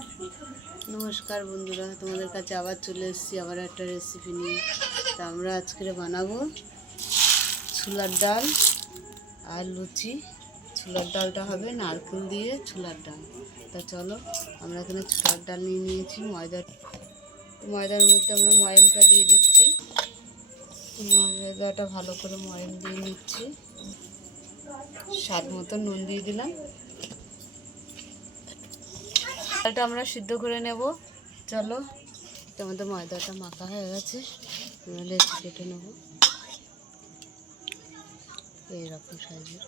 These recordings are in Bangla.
নমস্কার বন্ধুরা, তোমাদের কাছে আবার চলে এসেছি আবার একটা রেসিপি নিয়ে। তা আমরা আজকে বানাবো ছোলার ডাল আর লুচি। ছোলার ডালটা হবে নারকেল দিয়ে ছোলার ডাল। তা চলো, আমরা এখানে ছোলার ডাল নিয়ে নিয়েছি। ময়দার মধ্যে আমরা ময়ামটা দিয়ে দিচ্ছি। ময়দাটা ভালো করে ময়াম দিয়ে নিচ্ছি। স্বাদ মতো নুন দিয়ে দিলাম। ডালটা আমরা সিদ্ধ করে নেব। চলো, আমাদের ময়দাটা মাখা হয়ে গেছে। আমরা লেচি কেটে নেব এইরকম সাইজের।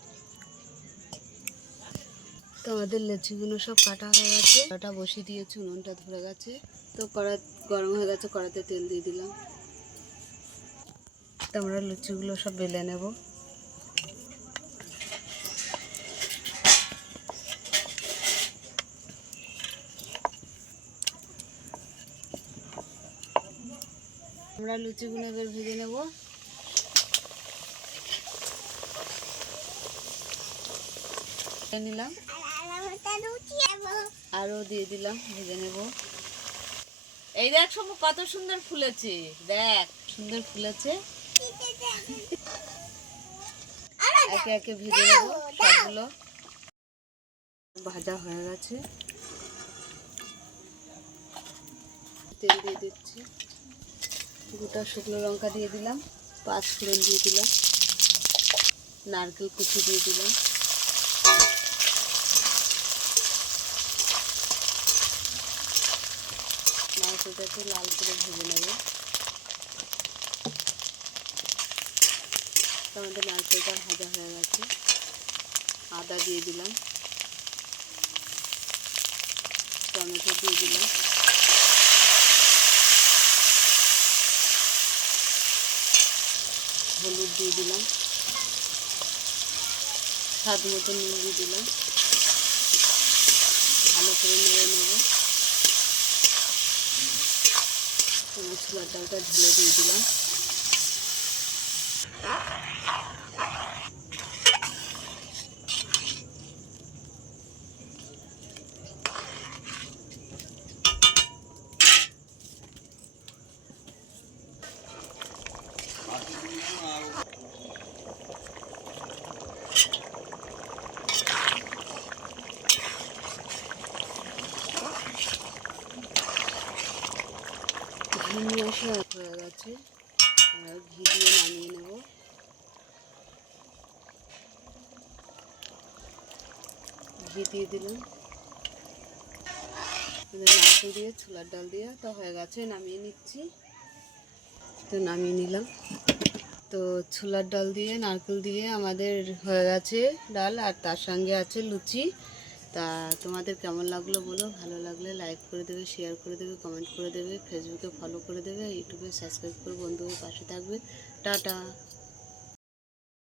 তো আমাদের লেচিগুলো সব কাটা হয়ে গেছে। কড়াটা বসিয়ে দিয়েছি, উনুনটা ধরে গেছে। তো কড়া গরম হয়ে গেছে, কড়াতে তেল দিয়ে দিলাম। তো আমরা লুচিগুলো সব বেলে নেব। আমরা লুচিগুলো এবার ভেজে নেব। নিলাম, আরও দিয়ে দিলাম, ভেজে নেব। এই দেখ সমু কত সুন্দর ফুলেছে, দেখ সুন্দর ফুলেছে। একে একে ভেজে নেব সবগুলো। ভাজা হয়ে গেছে, তেল দিয়ে দিচ্ছি। গোটা শুকনো লঙ্কা দিয়ে দিলাম, 5 ফোড়ন দিয়ে দিলাম, নারকেল কুচি দিয়ে দিলাম। নারকেলটাকে লাল করে ভেজে নেব। আমাদের নারকেলটা ভাজা হয়ে গেছে। আদা দিয়ে দিলাম, টমেটো দিয়ে দিলাম, হলুদ দিয়ে দিলাম, স্বাদ মতো নুন দিয়ে দিলাম। ভালো করে নেড়ে নেব। ছোলার ডালটা ঢেলে দিয়ে দিলাম। ঘি নিয়ে আসা হয়ে গেছে, আমরা ঘি দিয়ে নামিয়ে নেব। ঘি দিয়ে দিলাম। নারকেল দিয়ে ছোলার ডাল দিয়ে তো হয়ে গেছে, নামিয়ে নিচ্ছি। তো নামিয়ে নিলাম। তো ছোলার ডাল দিয়ে নারকেল দিয়ে আমাদের হয়ে গেছে ডাল, আর তার সঙ্গে আছে লুচি। তা তোমাদের কেমন লাগলো বলো। ভালো লাগলে লাইক করে দেবে, শেয়ার করে দেবে, কমেন্ট করে দেবে, ফেসবুকে ফলো করে দেবে, ইউটিউবে সাবস্ক্রাইব করে বন্ধুদের পাশে থাকবে। টাটা।